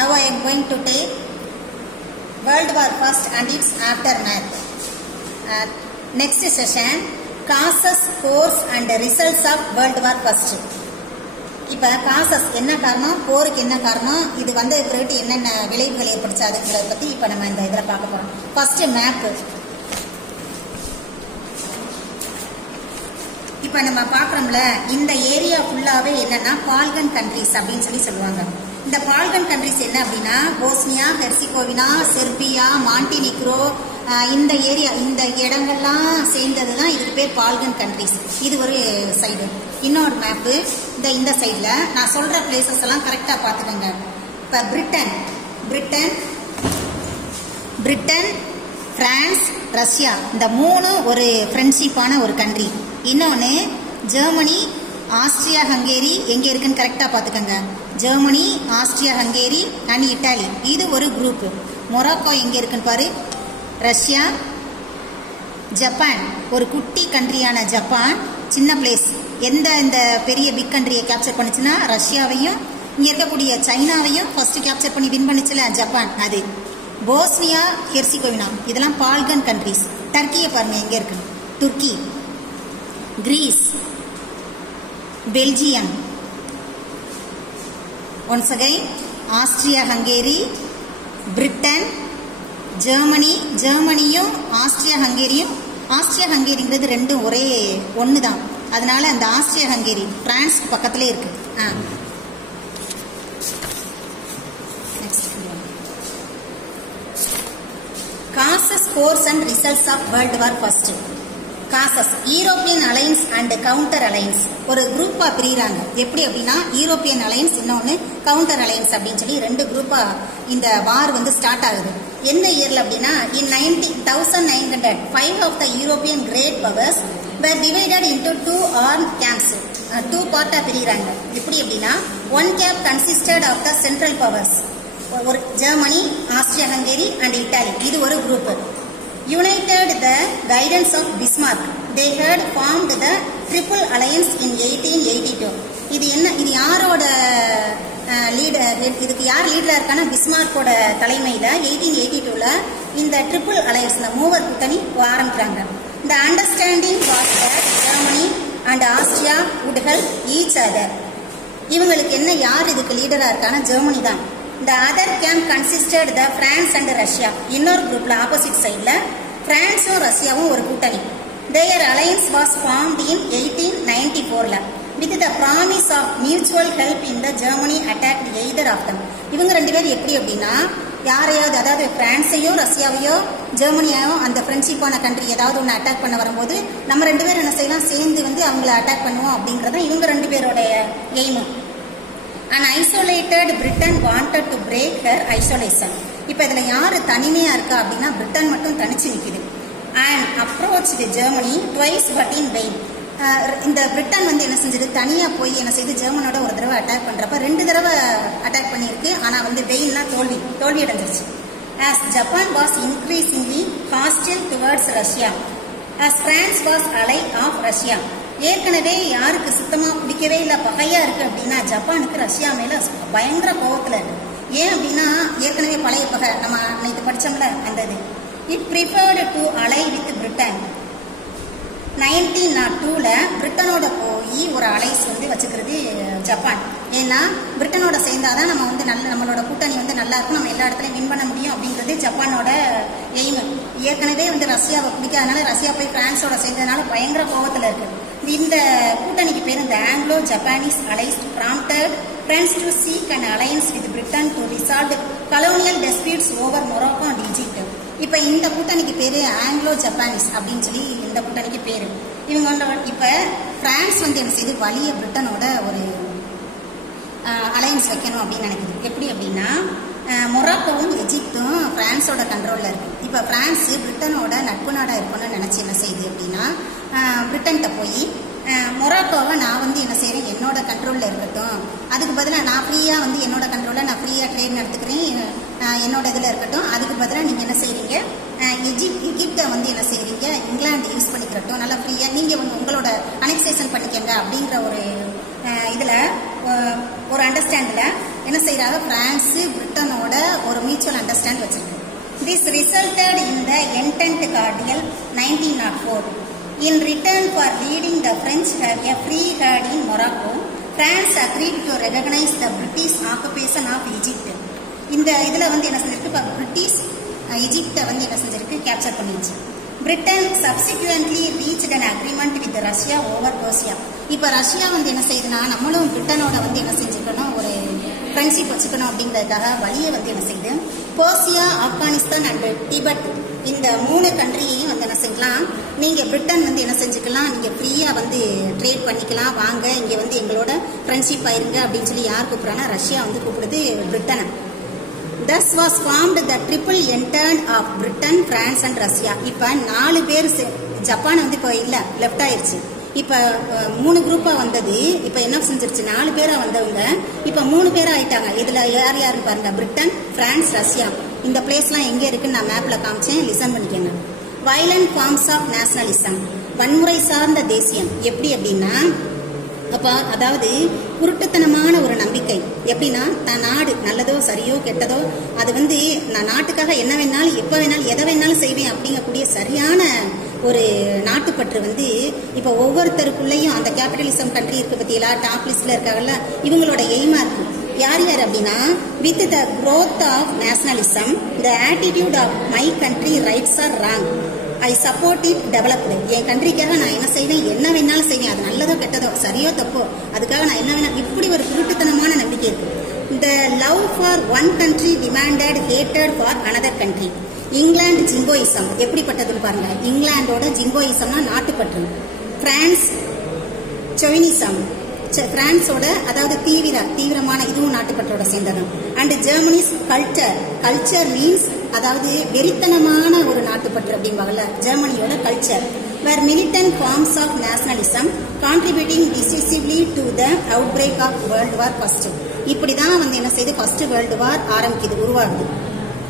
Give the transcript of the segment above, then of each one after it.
Now I am going to take World War First and its aftermath. Next session, causes, cores and results of World War First. இப்ப causes என்ன காரணம், போருக்கு என்ன காரணம், இது வந்த பிறகு என்னென்ன விளைவுகள் ஏற்படுச்சு அதுங்கிறத பத்தி இப்ப நம்ம இந்த இதுல பார்க்க போறோம். First map. இப்ப நம்ம பாக்குறோம்ல, இந்த ஏரியா ஃபுல்லாவே என்னன்னா பால்கன் கண்ட்ரிஸ் அப்படின்னு சொல்லுவாங்க. இந்த பால்கன் கண்ட்ரிஸ் என்ன அப்படின்னா போஸ்னியா, ஹெர்சிகோவினா, செர்பியா, மாண்டினிக்ரோ, இந்த ஏரியா, இந்த இடங்கள்லாம் சேர்ந்ததுதான் இதுக்கு பேர் பால்கன் கண்ட்ரிஸ். இது ஒரு சைடு. இன்னொரு மேப்பு இந்த சைட்ல நான் சொல்ற பிளேசஸ் எல்லாம் கரெக்டா பாத்துக்கோங்க. இப்ப பிரிட்டன், பிரான்ஸ், ரஷ்யா, இந்த மூணு ஒரு ஃப்ரெண்ட்ஷிப்பான ஒரு கண்ட்ரி. இன்னொன்னு ஜெர்மனி, ஆஸ்திரியா, ஹங்கேரி எங்க இருக்குன்னு கரெக்டா பாத்துக்கோங்க. Germany, Austria, Hungary and Italy இது ஒரு குரூப். மொராக்கோ எங்க இருக்குன்னு பாரு. ரஷ்யா, ஜப்பான் ஒரு குட்டி கண்ட்ரியான ஜப்பான், சின்ன பிளேஸ். இந்த பெரிய பிக் கண்ட்ரியை கேப்சர் பண்ணுச்சுன்னா ரஷ்யாவையும் இங்க இருக்கக்கூடிய சைனாவையும் ஃபர்ஸ்ட் கேப்சர் பண்ணி வின் பண்ணுச்சுல ஜப்பான். அது போஸ்னியா, ஹெர்சிகோவினா இதெல்லாம் பால்கன் கண்ட்ரிஸ். டர்க்கியை பாருங்க எங்க இருக்கு. Turkey, Greece, Belgium, once again Austria, Hungary, Britain, ஜெர்மனியும் ஆஸ்திரியா ஹங்கேரிங்கிறது ரெண்டும் ஒரே ஒன்று தான். அதனால அந்த ஆஸ்திரியா ஹங்கேரி பிரான்ஸ் பக்கத்திலே இருக்கு. Causes, course and results of world war first. Causes European alliance and counter alliance ஒரு குரூப்பா பிரிகிறாங்க. எப்படி அப்படின்னா யூரோப்பியன் அலையன்ஸ், இன்னொன்னு கவுண்டர் அலையன்ஸ் அப்படின்னு சொல்லி ரெண்டு குரூப்பா இந்த வார் ஸ்டார்ட் ஆகுது. எந்த இயர்ல அப்படின்னா இன் 1900 5 of the European great powers were divided into two armed camps. Two பார்ட்டா பிரிகிறாங்க. எப்படி அப்படின்னா one camp consisted of the central powers, ஒரு Germany, Austria Hungary and Italy இது ஒரு group. United the guidance of Bismarck, they had formed the Triple Alliance in 1882. இது யாரோட leader, இதுக்கு யார் லீடரா இருக்கான பிஸ்மார்க்கோட தலைமையில 1882ல இந்த ட்ரிபிள் அலையன்ஸ், இந்த மூவர் கூட்டணி ஆரம்பிக்கிறாங்க. இந்த understanding was that Germany and Austria would help each other. இவங்களுக்கு என்ன, யார் இதுக்கு லீடரா இருக்கான ஜெர்மனி தான். The other camp consisted the France and Russia. இன்னொரு குரூப்ல ஆப்போசிட் சைட்ல பிரான்ஸும் ரஷ்யாவும் ஒரு கூட்டணி. Their alliance was formed in 1894ல with the promise of mutual help in the Germany attacked either of them. இவங்க ரெண்டு பேரும் எப்படி அப்படின்னா யாரையாவது, அதாவது பிரான்ஸையோ ரஷ்யாவையோ ஜெர்மனியோ அந்த ஃப்ரெண்ட்ஷிப்பான கண்ட்ரி ஏதாவது ஒன்று அட்டாக் பண்ண வரும்போது நம்ம ரெண்டு பேரும் என்ன செய்யலாம், சேர்ந்து அவங்கள அட்டாக் பண்ணுவோம் அப்படிங்கறத இவங்க ரெண்டு பேரோட aim. An isolated Britain wanted to break her isolation. இப்ப இதுல யாரு தனிமையா இருக்கா அப்படின்னா பிரிட்டன் மட்டும் தனிச்சு நிக்குது. And approached Germany twice but in vain. இந்த பிரிட்டன் என்ன செஞ்சது, தனியா போய் என்ன செய்து ஜெர்மனோட ஒரு தடவை அட்டாக் பண்றப்ப 2 தடவை அட்டாக் பண்ணிருக்கு. ஆனா வெயின்னா தோல்வி அடைஞ்சிருச்சு. As Japan was increasingly hostile towards Russia, as France was ally of Russia. ஏற்கனவே யாருக்கு சுத்தமா பிடிக்கவே இல்லை, பகையா இருக்கு அப்படின்னா ஜப்பானுக்கு ரஷ்யா மேல பயங்கர கோபத்துல இருக்கு. ஏன் அப்படின்னா ஏற்கனவே பழைய பகை, நம்ம இது படிச்சோம்ல அந்த இது. It preferred to ally with Britain. 1902ல பிரிட்டனோட போய் ஒரு அலைஸ் வச்சுக்கிறது ஜப்பான். ஏன்னா பிரிட்டனோட சேர்ந்தாதான் நம்ம நம்மளோட கூட்டணி நல்லா இருக்கும், நம்ம எல்லா இடத்துலயும் வின் பண்ண முடியும் அப்படிங்கிறது ஜப்பானோட எய்ம். ஏற்கனவே ரஷ்யாவை பிடிக்காதனால ரஷ்யா போய் பிரான்ஸோட சேர்ந்ததுனால பயங்கர கோபத்துல இருக்கு. இந்த கூட்டணிக்கு பேர் இந்த Anglo Japanese alliance prompted France to seek an alliance with Britain to resolve colonial disputes over Morocco and Egypt. இப்ப இந்த கூட்டணிக்கு பேரு ஆங்கிலோ ஜப்பானீஸ் அப்படின்னு சொல்லி இந்த கூட்டணிக்கு பேரு. இவங்க இப்ப பிரான்ஸ் என்ன செய்து வலிய பிரிட்டனோட ஒரு அலையன்ஸ் வைக்கணும் அப்படின்னு நினைக்குது. எப்படி அப்படின்னா மொராக்கோவும் எஜிப்டும் பிரான்ஸோட கண்ட்ரோல்ல இருக்கு. இப்ப பிரான்ஸ் பிரிட்டனோட நட்பு நாடா இருக்கணும்னு நினைச்சு என்ன செய்யுது அப்படின்னா பிரிட்டன்கிட்ட போய் மொராக்கோவை நான் என்ன செய்யறேன், என்னோட கண்ட்ரோல்ல இருக்கட்டும், அதுக்கு பதிலாக நான் ஃப்ரீயா என்னோட கண்ட்ரோல்ல நான் ஃப்ரீயா ட்ரேட் நடத்துக்கிறேன், என்னோட இதுல இருக்கட்டும், அதுக்கு பதிலாக நீங்க என்ன செய்றீங்க, எகிப்தை என்ன செய்றீங்க, இங்கிலாந்து யூஸ் பண்ணிக்கிறட்டும், நல்லா ஃப்ரீயா நீங்க உங்களோட அனெக்சேஷன் பண்ணிக்கங்க அப்படிங்கிற ஒரு இதுல ஒரு அண்டர்ஸ்டாண்ட்ல என்ன செய்யறாங்க, பிரான்ஸ் பிரிட்டனோட ஒரு மியூச்சுவல் அண்டர்ஸ்டாண்ட் வச்சிருக்கு. This resulted in the Entente Cordial 1904. In return for leading the French have a free hand in Morocco, France agreed to recognize the British occupation of Egypt. இந்த இதுல வந்து என்ன செஞ்சிருக்கு, இப்ப பிரிட்டிஷ் ஈஜிப்டை வந்து என்ன செஞ்சிருக்கு, கேப்சர் பண்ணிடுச்சு. Britain subsequently reached an agreement with Russia over Persia. இப்ப ரஷ்யா வந்து என்ன செய்யுதுன்னா, நம்மளும் பிரிட்டனோட வந்து என்ன செஞ்சுக்கணும், ஒரு ஃப்ரெண்ட்ஷிப் வச்சுக்கணும் அப்படிங்கிறதுக்காக வழியை வந்து என்ன செய்யுது, பெர்சியா, ஆப்கானிஸ்தான் அண்ட் டிபெட் இந்த 3 கண்ட்ரியையும் வந்து என்ன செய்யலாம், நீங்க பிரிட்டன் வந்து என்ன செஞ்சுக்கலாம், நீங்க ஃப்ரீயா வந்து ட்ரேட் பண்ணிக்கலாம், வாங்க இங்க வந்து எங்களோட ஃப்ரெண்ட்ஷிப் ஆயிருங்க அப்படின்னு சொல்லி யார் கூப்பிடுறாங்கன்னா, ரஷ்யா வந்து கூப்பிடுது பிரிட்டனை. Thus was formed the triple entente of Britain, France and Russia. இப்ப 4 பேர், ஜப்பான் வந்து இப்ப இல்ல, லெஃப்ட் ஆயிருச்சு. இப்ப 3 குரூப்பா வந்தது, இப்ப என்ன செஞ்சிருச்சு, 4 பேரா வந்தவங்க இப்ப 3 பேரா ஆயிட்டாங்க. இதுல யார் யாருன்னு பாருங்க, பிரிட்டன், பிரான்ஸ், ரஷ்யா. இந்த பிளேஸ்லாம் எங்க இருக்குன்னு நான் மேப்ல காமிச்சேன், லிசன் பண்ணிக்கங்க. வயலண்ட் ஃபார்ம்ஸ் ஆஃப் நேஷனலிசம், வன்முறை சார்ந்த தேசியம். எப்படி அப்படின்னா, அப்ப அதாவது குருட்டுத்தனமான ஒரு நம்பிக்கை. எப்படின்னா, தான் நாடு நல்லதோ சரியோ கெட்டதோ அது வந்து நான் நாட்டுக்காக என்ன வேணாலும் எப்ப வேணாலும் எதை வேணாலும் செய்வேன் அப்படிங்கக்கூடிய சரியான ஒரு நாட்டுப்பற்று வந்து இப்ப ஒவ்வொருத்தருக்குள்ளேயும் அந்த கேபிட்டலிசம் கண்ட்ரி இருக்கு பத்தியலா, டாப் லிஸ்ட்ல இருக்காங்கல்ல, இவங்களோட எய்மா இருக்கு. யார் யார் அப்படின்னா, with the growth of nationalism the attitude of my country rights or wrong, I support it developed. என் கண்ட்ரிக்காக நான் என்ன செய்வேன், என்ன வேணாலும் செய்வேன், அது நல்லதோ கெட்டதோ சரியோ தப்போ அதுக்காக நான் என்ன வேணாலும், இப்படி ஒரு குருட்டுத்தனமான நம்பிக்கை இருக்கு. The love for one country demanded hated for another country. England jingoism எப்படிப்பட்டதுன்னு பாருங்க. இங்கிலாந்தோட ஜிங்கோயிசம்னா நாட்டுப்பற்று. பிரான்ஸ் சொவினிசம், பிரான்ஸோட அதாவது தீவிரமான இதுவும் நாட்டுப்பற்றோட சேர்ந்தது. அண்ட் ஜெர்மனிஸ் கல்ச்சர் மீன்ஸ் அதாவது வெறித்தனமான ஒரு நாட்டுப்பற்று அப்படிம்பாங்கல்ல, ஜெர்மனியோட culture. Where militant forms of nationalism contributing decisively to the outbreak of world war first. இப்படிதான் வந்து என்ன செய்யுது, ஃபர்ஸ்ட் வேர்ல்டு வார் ஆரம்பிக்குது, உருவாகுது.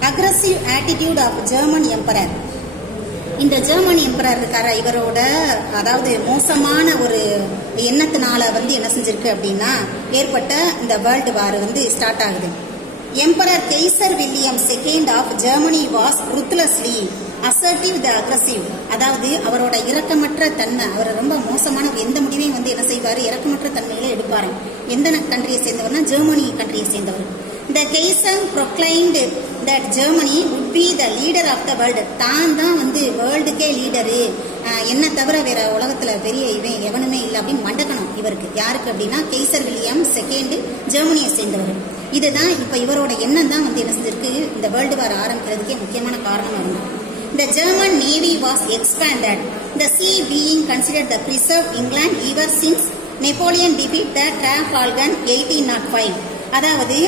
Aggressive attitude of German emperor. இந்த ஜெர்மன் எம்பரர் இருக்கார, இவரோட அதாவது மோசமான ஒரு எண்ணத்தினால வந்து என்ன செஞ்சிருக்கு அப்படின்னா, ஏற்பட்ட இந்த வேர்ல்டு வார் வந்து ஸ்டார்ட் ஆகுது. Emperor Kaiser William II of Germany was ruthlessly assertive the aggressive. அதாவது அவரோட இரக்கமற்ற தன்மை, அவர் ரொம்ப மோசமான எந்த முடிவையும் வந்து என்ன செய்வாரு, இரக்கமற்ற தன்மையில எடுப்பாரு. எந்த கண்ட்ரியை சேர்ந்தவர்னா, ஜெர்மனி கண்ட்ரியை சேர்ந்தவர். The Kaiser proclaimed that Germany would be the leader of the world. தான் வந்து வேர்ல்டுக்கே லீடரு, என்ன தவிர வேற உலகத்துல பெரிய இவன் எவனுமே இல்லை அப்படின்னு மண்டக்கணும் இவருக்கு. யாருக்கு அப்படின்னா, கெய்சர் வில்லியம் II ஜெர்மனியை சேர்ந்தவர். இதுதான் இப்ப இவரோட எண்ணம் தான் வந்து என்ன செஞ்சிருக்கு, இந்த வேர்ல்டு வார் ஆரம்பிக்கிறதுக்கே முக்கியமான காரணமா இருந்தது. The German Navy was expanded, the sea being considered the preserved England ever since Napoleon defeated the Trafalgar 1805. அதாவது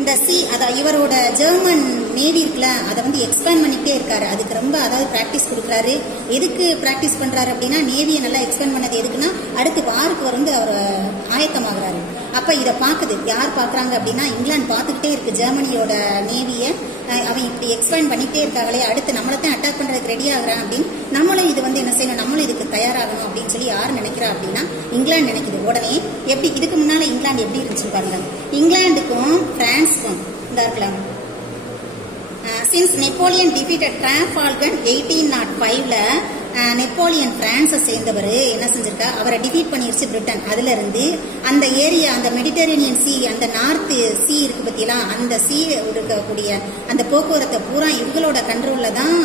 இந்த அதாவது இவரோட ஜெர்மன் நேவி இருக்குல்ல, அதை வந்து எக்ஸ்பேண்ட் பண்ணிட்டே இருக்காரு. அதுக்கு ரொம்ப அதாவது பிராக்டிஸ் கொடுக்குறாரு. எதுக்கு பிராக்டிஸ் பண்றாரு அப்படின்னா, நேவியை நல்லா எக்ஸ்பேண்ட் பண்ணது எதுக்குன்னா, அடுத்து வாருக்கு வந்து அவர் ஆயத்தமாகறாரு. அப்ப இதை பாக்குது, யார் பாக்குறாங்க அப்படின்னா, இங்கிலாந்து பாத்துக்கிட்டே இருக்கு ஜெர்மனியோட நேவியை. அவன் இப்படி எக்ஸ்பேண்ட் பண்ணிட்டே இருக்காங்களே, அடுத்து நம்மளத்தான் அட்டாக் பண்றதுக்கு ரெடி ஆகுறான் அப்படின்னு, நம்மளும் இது வந்து என்ன செய்யணும், நம்மளும் இதுக்கு தயாராகணும் அப்படின்னு சொல்லி யார் நினைக்கிறா அப்படின்னா, இங்கிலாந்து நினைக்குது. உடனே எப்படி இதுக்கு முன்னால இங்கிலாந்து எப்படி இருந்துச்சு பாருங்க. இங்கிலாந்துக்கும் பிரான்ஸுக்கும் இந்த இருக்கலாம், சின்ஸ் நெப்போலியன் டிஃபீட்டட் ட்ராஃபால்கர் 1805ல நெப்போலியன் பிரான்ஸை சேர்ந்தவர் என்ன செஞ்சிருக்கா, அவரை டிஃபீட் பண்ணிருச்சு பிரிட்டன். அதுல இருந்து அந்த ஏரியா, அந்த மெடிட்டரேனியன் சி, அந்த நார்த் சி இருக்கு பத்தியெல்லாம், அந்த சி இருக்கக்கூடிய அந்த போக்குவரத்தை பூரா இவங்களோட கண்ட்ரோல்ல தான்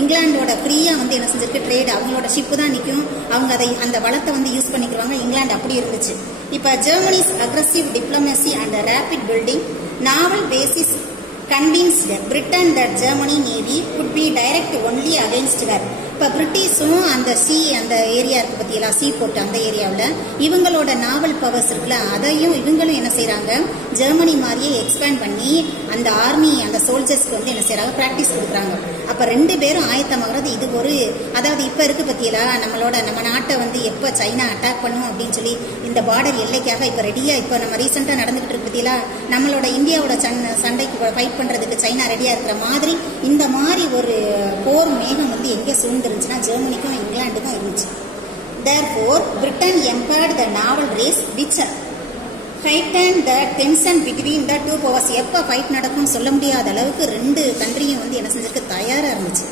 இங்கிலாண்டோட ஃப்ரீயா வந்து என்ன செஞ்சிருக்கு, ட்ரேட் அவங்களோட ஷிப்பு தான் நிற்கும், அவங்க அதை அந்த வளத்தை வந்து யூஸ் பண்ணிக்குவாங்க. இங்கிலாந்து அப்படி இருந்துச்சு. இப்ப Germany's aggressive diplomacy and rapid building naval bases convinced Britain that Germany Navy could be direct only against her. இப்ப பிரிட்டிஷும் அந்த அந்த ஏரியா இருக்கு பத்தியலா, சீ போட்டு அந்த ஏரியாவில் இவங்களோட நாவல் பவர்ஸ் இருக்குல்ல, அதையும் இவங்களும் என்ன செய்யறாங்க, ஜெர்மனி மாதிரியே எக்ஸ்பேண்ட் பண்ணி அந்த ஆர்மி அந்த சோல்ஜர்ஸ்க்கு வந்து என்ன செய்யறாங்க, பிராக்டிஸ் கொடுக்குறாங்க. அப்ப 2 பேரும் ஆயத்தமாகிறது. இது ஒரு அதாவது இப்ப இருக்கு பத்தியலா, நம்ம நாட்டை வந்து எப்ப சைனா அட்டாக் பண்ணும் அப்படின்னு சொல்லி இந்த பார்டர் எல்லைக்காக இப்ப ரெடியா, இப்ப நம்ம ரீசெண்டா நடந்துகிட்டு இருக்கு பத்தியலா, நம்மளோட இந்தியாவோட சண்டைக்கு ஃபைட் பண்றதுக்கு சைனா ரெடியா இருக்கிற மாதிரி இந்த மாதிரி ஒரு போர் மேகம் வந்து எங்க சூழ்ந்துருந்துச்சுன்னா, ஜெர்மனிக்கும் இங்கிலாந்துக்கும் இருந்துச்சு. Therefore, Britain empered the naval race which heightened the tension between the two powers. எப்போ ஃபைட் நடக்கும்னு சொல்ல முடியாத அளவுக்கு ரெண்டு கண்ட்ரியும் வந்து என்ன செஞ்சிருக்கு, தயாராக இருந்துச்சு.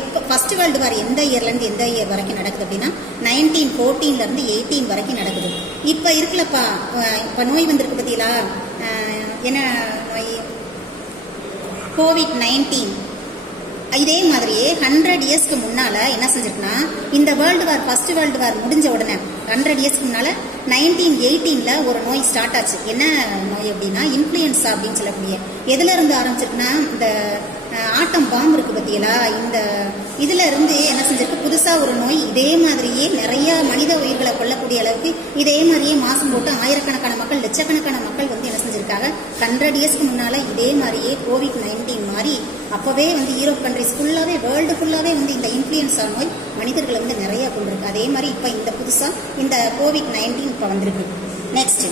எப்போ ஃபர்ஸ்ட் வேர்ல்டு வார் எந்த இயர்லேருந்து எந்த இயர் வரைக்கும் நடக்குது அப்படின்னா 1914 18 வரைக்கும் நடக்குது. இப்போ இருக்குல்லப்பா, இப்போ நோய் வந்திருக்கு பார்த்தீங்களா, என்ன நோய், COVID-19. இதே மாதிரியே 100 இயர்ஸ்க்கு முன்னால என்ன செஞ்சிருக்குன்னா, இந்த ஃபர்ஸ்ட் வேர்ல்டு வார் முடிஞ்ச உடனே 100 இயர்ஸ்க்கு முன்னால 1918 ஒரு நோய் ஸ்டார்ட் ஆச்சு. என்ன நோய் அப்படின்னா இன்ஃப்ளூயன்ஸா அப்படின்னு சொல்லக்கூடிய. எதுல இருந்து ஆரம்பிச்சிருக்குன்னா, இந்த ஆட்டம் பாம்பு இருக்கு பார்த்தீங்களா, இந்த இதுல இருந்து என்ன செஞ்சிருக்கு, புதுசா ஒரு நோய் இதே மாதிரியே நிறைய மனித உயிர்களை கொல்லக்கூடிய அளவுக்கு இதே மாதிரியே மாசம் போட்டு ஆயிரக்கணக்கான மக்கள், லட்சக்கணக்கான மக்கள் வந்து என்ன செஞ்சிருக்காங்க, 100 இயர்ஸ்க்கு முன்னால இதே மாதிரியே COVID-19 மாதிரி அப்பவே வந்து யூரோப் கண்ட்ரிஸ் ஃபுல்லாவே, வேர்ல்டு ஃபுல்லாவே வந்து இந்த இன்ஃப்ளூயன்ஸா நோய் மனிதர்களை வந்து நிறைய கொண்டிருக்கு. அதே மாதிரி இப்ப இந்த புதுசா இந்த COVID-19 இப்ப வந்திருக்கு. Next,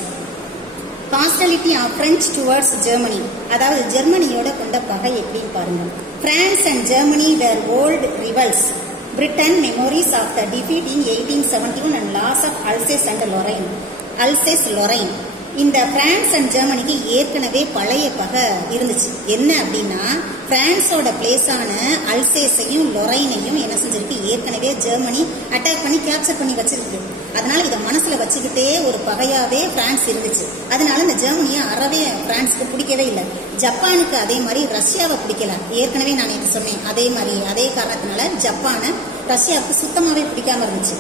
hostility of French towards Germany. அதாவது ஜெர்மனியோட கொண்ட பகை எப்படின்னு பாருங்க. France and Germany were old rivals. Britain memories of the defeat in 1871 and loss of Alsace and Lorraine. இந்த பிரான்ஸ் அண்ட் ஜெர்மனிக்கு ஏற்கனவே பழைய பகை இருந்துச்சு. என்ன அப்படின்னா, பிரான்ஸோட பிளேஸான அல்சேஸையும் லொரைனையும் என்ன செஞ்சிருக்கு, ஏற்கனவே ஜெர்மனி அட்டாக் பண்ணி கேப்சர் பண்ணி வச்சிருக்கு. அதனால இதை மனசுல வச்சுக்கிட்டே ஒரு பகையாவே பிரான்ஸ் இருந்துச்சு. அதனால இந்த ஜெர்மனியை அறவே பிரான்ஸுக்கு பிடிக்கவே இல்லை. ஜப்பானுக்கு அதே மாதிரி ரஷ்யாவை பிடிக்கல. ஏற்கனவே நான் இது சொன்னேன். அதே மாதிரி அதே காரணத்தினால ஜப்பானை ரஷ்யாவுக்கு சுத்தமாவே பிடிக்காம இருந்துச்சு.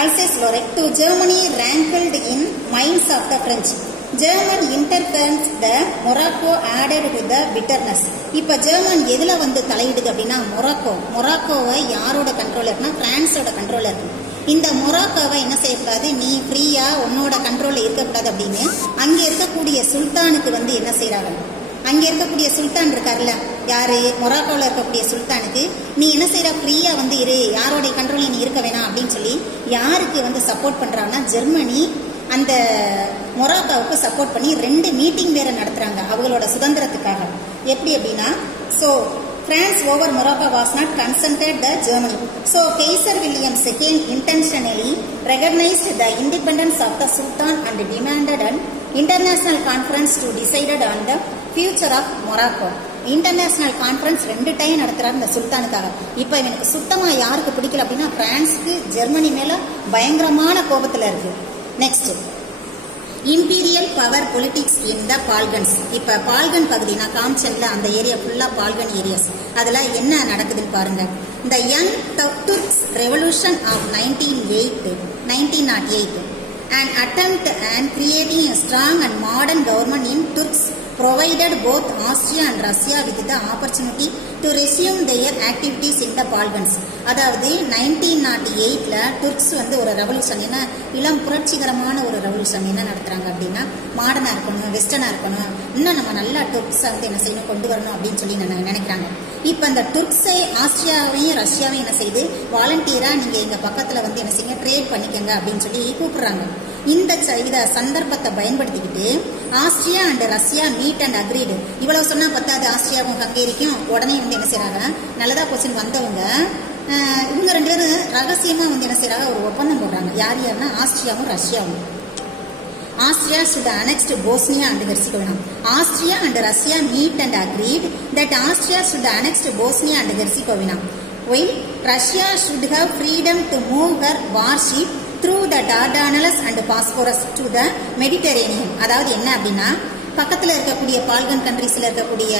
Alsace-Lorraine to Germany rankled in minds of the French. German interference the Morocco added to the bitterness. இப்ப ஜெர்மன் எதுல வந்து தலையிடுது அப்படின்னா மொராக்கோவை யாரோட கண்ட்ரோல் இருக்குன்னா பிரான்ஸோட கண்ட்ரோல் இருக்கு. இந்த மொராக்கோவை என்ன செய்யக்கூடாது, நீ ஃப்ரீயா உன்னோட கண்ட்ரோல்ல இருக்கக்கூடாது அப்படின்னு அங்க இருக்கக்கூடிய சுல்தானுக்கு வந்து என்ன செய்யறாங்க, அங்க இருக்கக்கூடிய சுல்தான் இருக்காருல்ல, யாரு, மொராக்கோல இருக்கக்கூடிய சுல்தானுக்கு நீ என்ன செய்யற, ஃப்ரீயா வந்து இரு, யாரோடைய கண்ட்ரோல்ல நீ இருக்க வேணாம் அப்படின்னு சொல்லி யாருக்கு வந்து சப்போர்ட் பண்றாங்கன்னா, ஜெர்மனி அந்த மொராக்கோவுக்கு சப்போர்ட் பண்ணி 2 மீட்டிங் வேற நடத்துறாங்க அவங்களோட சுதந்திரத்துக்காக. எப்படி அப்படின்னா, so France over Morocco was not consented the Germany. So Kaiser William II intentionally recognized the independence of the Sultan and demanded an international conference to decide on the future of Morocco. International conference 2 time நடத்துறாரு இந்த சுல்தானுக்காக. இப்ப இவனுக்கு சுத்தமா யாருக்கு பிடிக்கல அப்படின்னா, பிரான்ஸுக்கு Germany மேல பயங்கரமான கோபத்துல இருக்கு. நெக்ஸ்ட், இம்பீரியல் பவர் பொலிட்டிக்ஸ் இன் த பால்கன்ஸ். இப்ப பால்கன் பகுதி நான் காமிச்சேன்ல, அந்த ஏரியா ஃபுல்லா பால்கன் ஏரியாஸ். அதுல என்ன நடக்குதுன்னு பாருங்க. இந்த young Turks revolution of 1908 an attempt and creating a strong and modern government in Turks provided both Austria and Russia with the opportunity to resume their activities in the Balkans. அதாவது 1908ல துர்க்ஸ் வந்து ஒரு revolution, என்ன இளம் புரட்சிகரமான ஒரு revolution என்ன நடத்துறாங்க அப்படின்னா, மாடர்னா இருக்கணும், வெஸ்டர்னா இருக்கணும், இன்னும் நம்ம நல்லா துர்க்ஸை வந்து என்ன செய்யணும், கொண்டு வரணும் அப்படின்னு சொல்லி நினைக்கிறாங்க. இப்ப அந்த துர்க்ஸை ஆஸ்திரியாவையும் ரஷ்யாவையும் என்ன செய்து வாலண்டியரா நீங்க எங்க பக்கத்துல வந்து என்ன செய்யுங்க, ட்ரேட் பண்ணிக்கங்க அப்படின்னு சொல்லி கூப்பிடுறாங்க. இந்த சந்தர்ப்பத்தை பயன்படுத்திக்கிட்டு Austria and Russia meet and agreed. இவ்வளவு சொன்னா பத்தாது, ஆஸ்திரியாவும் ஹங்கேரிக்கும் உடனே வந்து என்ன செய்யறாங்க, நல்லதா போச்சுன்னு வந்தவங்க இவங்க 2 பேரும் ரகசியமா வந்து என்ன செய்யறாங்க, ஒரு ஒப்பந்தம் போடுறாங்க. யாருன்னா ஆஸ்திரியாவும் ரஷ்யாவும். Austria should annex to Bosnia and Herzegovina. Austria and Russia meet and agreed that Austria should annex to Bosnia and Herzegovina, while Russia should have freedom to move her warship through the Dardanelles and Bosphorus to the Mediterranean. அதாவது என்ன அப்படின்னா, பக்கத்துல இருக்கக்கூடிய Balkan கண்ட்ரீஸ்ல இருக்கக்கூடிய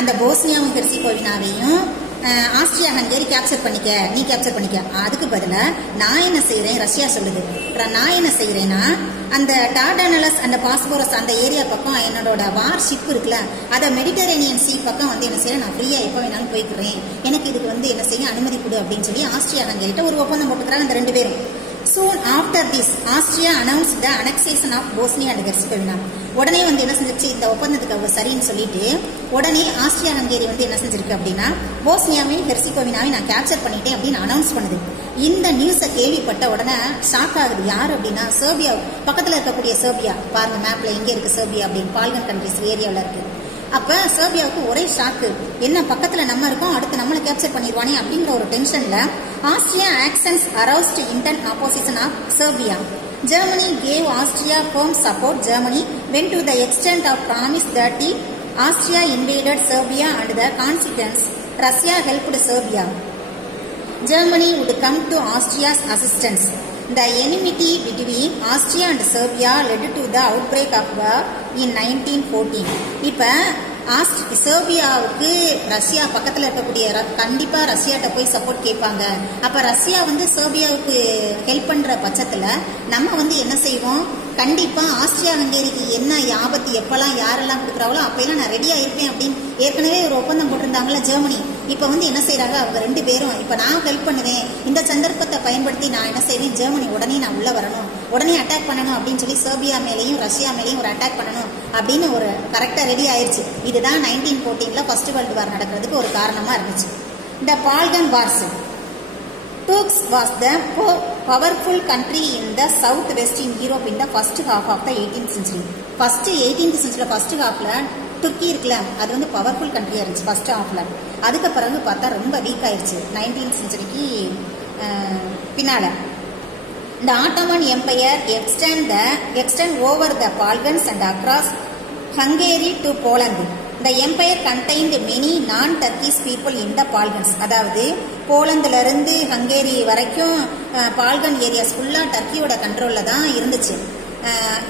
அந்த போஸ்னியாவும் ஹெர்சிகோவினாவையும் Austria Hungary capture பண்ணிக்க, நீ capture பண்ணிக்க. அதுக்கு பதிலா நான் என்ன செய்யறேன், ரஷ்யா சொல்லுது, நான் என்ன செய்யறேன்னா அந்த டார்டானலஸ் அந்த பாஸ்போரஸ் அந்த ஏரியா பக்கம் என்னோட வார் ஷிப் இருக்குல்ல, அதை மெடிட்டரேனியன் சீ பக்கம் வந்து என்ன செய்யறேன், நான் ஃப்ரீயா எப்போ வேணாலும் போய்க்கிறேன், எனக்கு இதுக்கு வந்து என்ன செய்ய அனுமதி கொடு அப்படின்னு சொல்லி ஆஸ்திரியா ஹங்கேரிட்ட ஒரு ஒப்பந்தம் போட்டுக்கிறாங்க அந்த 2 பேரும். Soon after this, Austria announced the annexation of Bosnia and Herzegovina. உடனே வந்து என்ன செஞ்சிருச்சு, இந்த ஒப்பந்தத்துக்கு அவங்க சரின்னு சொல்லிட்டு உடனே ஆஸ்திரியா ஹங்கேரி வந்து என்ன செஞ்சிருக்கு அப்படின்னா, போஸ்னியாவையும் ஹெர்சிகோவினாவையும் நான் கேப்சர் பண்ணிட்டேன் அப்படின்னு அனௌன்ஸ் பண்ணுது. இந்த நியூஸை கேள்விப்பட்ட உடனே ஷாக் ஆகுது. யார் அப்படின்னா, செர்பியா பக்கத்துல இருக்கக்கூடிய செர்பியா. பாருங்க மேப்ல எங்க இருக்கு செர்பியா அப்படின்னு, பால்கன் கண்ட்ரிஸ் ஏரியாவில் இருக்கு. அப்ப செர்பியாவுக்கு ஒரே ஷாக்கு, என்ன பக்கத்துல நம்ம இருக்கோம், அடுத்து நம்மளை கேப்சர் பண்ணிடுவானே அப்படிங்கிற ஒரு டென்ஷன்ல Austria actions aroused in turn opposition of Serbia. Germany gave Austria firm support. Germany went to the extent of promise that if Austria invaded Serbia and the consequence, Russia helped Serbia. Germany would come to Austria's assistance. The enmity between Austria and Serbia led to the outbreak of war in 1914. இப்ப செர்பியாவுக்கு Russia பக்கத்துல இருக்கக்கூடிய கண்டிப்பா ரஷ்யாட்ட போய் support கேட்பாங்க. அப்ப Russia வந்து செர்பியாவுக்கு help பண்ற பட்சத்துல நம்ம என்ன செய்வோம், கண்டிப்பா ஆஸ்திரியா ஹங்கேரிக்கு என்ன ஆபத்து எப்பெல்லாம் யாரெல்லாம் கொடுக்குறாங்களோ அப்பெல்லாம் நான் ரெடியா இருப்பேன் அப்படின்னு ஏற்கனவே ஒரு ஒப்பந்தம் போட்டிருந்தாங்கல்ல ஜெர்மனி. இப்ப என்ன செய்யறாங்க, அவங்க 2 பேரும் இப்ப நான் ஹெல்ப் பண்ணுவேன், இந்த சந்தர்ப்பத்தை பயன்படுத்தி நான் என்ன செய்வேன், ஜெர்மனி உடனே நான் உள்ள வரணும், உடனே அட்டாக் பண்ணணும் அப்படின்னு சொல்லி செர்பியா மேலேயும் ரஷ்யா மேலேயும் ஒரு அட்டாக் பண்ணணும் அப்படின்னு ஒரு கரெக்டா ரெடி ஆயிருச்சு. இதுதான் 1914 ஃபர்ஸ்ட் வேர்ல்டு வார் நடக்கிறதுக்கு ஒரு காரணமா இருந்துச்சு. இந்த Balkan wars. Turks was the powerful country in the southwestern Europe in the first half of the 18th century. 18th century first halfல துருக்கி இருக்குல்ல, அது பவர்ஃபுல் கண்ட்ரியா இருந்துச்சு ஃபர்ஸ்ட் ஹாஃப்ல. அதுக்கு பிறகு பார்த்தா ரொம்ப வீக் ஆயிருச்சு 19th centuryக்கு பின்னால. The Ottoman Empire extend over the Balkans and across Hungary to Poland. The empire contained many non-Turkish people in the Balkans. அதாவது போலந்துல இருந்து ஹங்கேரி வரைக்கும் பால்கன் ஏரியாஸ் ஃபுல்லா டர்க்கியோட கண்ட்ரோல்ல தான் இருந்துச்சு.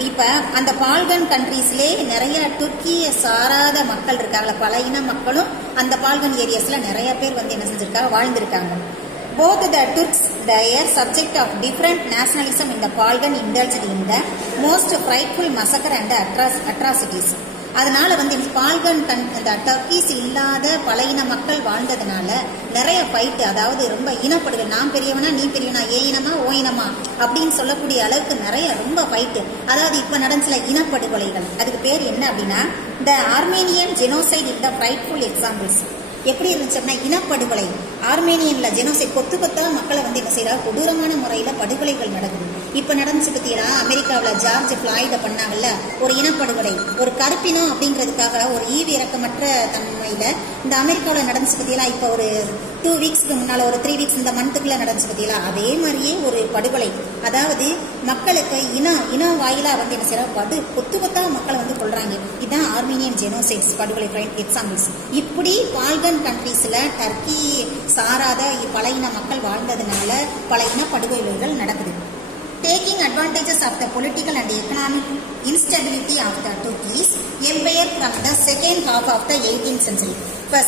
இப்ப அந்த பால்கன் கண்ட்ரீஸ்லே நிறைய துருக்கிய சாராத மக்கள் இருக்காங்க, பல இன மக்களும் அந்த பால்கன் ஏரியாஸ்ல நிறைய பேர் என்ன செஞ்சிருக்காங்க, வாழ்ந்திருக்காங்க. Both the Turks, their subject of different nationalism in the Balkan, indulged in the most frightful massacre and atrocities. அதனால பால்கன் அந்த டர்க்கிஸ் இல்லாத பல இன மக்கள் வாழ்ந்ததுனால நிறைய ஃபைட், அதாவது ரொம்ப இனப்படுகள், நான் பெரியவனா நீ பெரியவனா, ஏ இனமா ஓ இனமா அப்படின்னு சொல்லக்கூடிய அளவுக்கு நிறைய ரொம்ப ஃபைட். அதாவது இப்ப நடந்துச்சுல இனப்படுகொலைகள், அதுக்கு பேர் என்ன அப்படின்னா த ஆர்மேனியன் ஜெனோசைட் இன் த ஃப்ரைட்ஃபுல் எக்ஸாம்பிள்ஸ். எப்படி இருந்துச்சு அப்படின்னா இனப்படுகொலை, ஆர்மேனியன்ல ஜெனோசைட், கொத்து கொத்தா மக்களை என்ன செய்யறாங்க, கொடூரமான முறையில படுகொலைகள் நடக்குது. இப்ப நடந்துச்சு பத்தியா அமெரிக்காவில் ஜார்ஜ் ஃபிளாய்ட பண்ணாங்கல்ல ஒரு இனப்படுகொலை, ஒரு கருப்பினம் அப்படிங்கிறதுக்காக ஒரு ஈவு இறக்கமற்ற தன்மையில இந்த அமெரிக்காவில் நடந்துச்சு பத்தியா. இப்ப ஒரு 2 வீக்ஸ்க்கு முன்னால ஒரு 3 வீக்ஸ் இந்த மந்த்துக்குள்ள நடந்துச்சு பத்தியா, அதே மாதிரியே ஒரு படுகொலை. அதாவது மக்களுக்கு இன வாயிலா என்ன செய்யற கொத்து கொத்தா மக்களை கொள்றாங்க. இதுதான் ஆர்மீனியன் ஜெனோசைட்ஸ் படுகொலை எக்ஸாம்பிள்ஸ். இப்படி பால்கன் கண்ட்ரீஸ்ல டர்க்கி சாராத பல இன மக்கள் வாழ்ந்ததுனால பல இன படுகொலைகள் நடக்குது. Taking advantages of the political and economic instability of the Turkish empire from the second half of the 18th century. இப்ப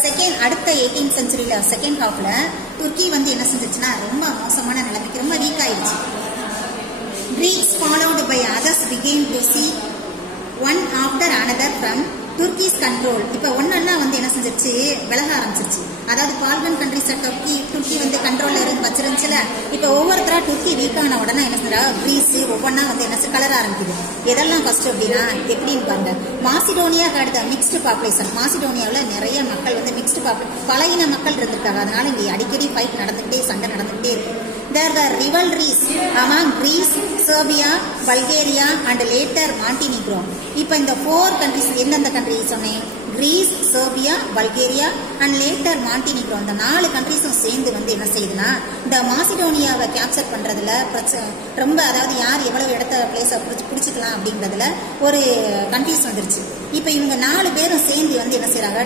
அடுத்த 18th centuryல செகண்ட் ஹாஃப்ல துருக்கி என்ன செஞ்சிச்சுன்னா ரொம்ப மோசமான நிலைமைக்கு ரொம்ப வீக் ஆயிடுச்சு. Greeks followed by others began to see one after another from துர்க்கிஸ் control. இப்ப ஒன்னா என்ன செஞ்சிருச்சு, விலக ஆரம்பிச்சிருச்சு. அதாவது பால்கன் கண்ட்ரிஸ் துர்க்கி கண்ட்ரோல்ல வச்சிருந்துச்சுல. இப்ப ஒவ்வொருத்தரா துர்க்கி வீக் ஆன உடனே என்ன செஞ்சா கிரீஸ் ஒவ்வொன்னா என்ன கலர ஆரம்பிக்குது. எதெல்லாம் ஃபர்ஸ்ட் அப்படின்னா எப்படின்னு பாருங்க, மாசிடோனியா அடுத்த மிக்ஸ்டு பாப்புலேஷன். மாசிடோனியாவில் நிறைய மக்கள் மிக்ஸ்டு பாப்புலேஷன், பல இன மக்கள் இருந்திருக்காங்க. அதனால இங்க அடிக்கடி ஃபைட் நடந்துகிட்டே, சண்டை நடந்துகிட்டே இருக்கு. There were rivalries among Greece, Serbia, Bulgaria and later Montenegro. இப்ப இந்த 4 countries எந்தெந்த country சொன்னேன், Greece, Serbia, Bulgaria and later Montenegro. அந்த 4 கண்ட்ரீஸும் சேர்ந்து என்ன செய்யுதுன்னா இந்த மாசிடோனியாவை கேப்சர் பண்றதுல ரொம்ப, அதாவது யார் எவ்வளவு இடத்த பிளேஸை பிடிச்சிக்கலாம் அப்படின்றதுல ஒரு கண்ட்ரீஸ் வந்துருச்சு. இப்ப இவங்க 4 பேரும் சேர்ந்து என்ன செய்யறாங்க,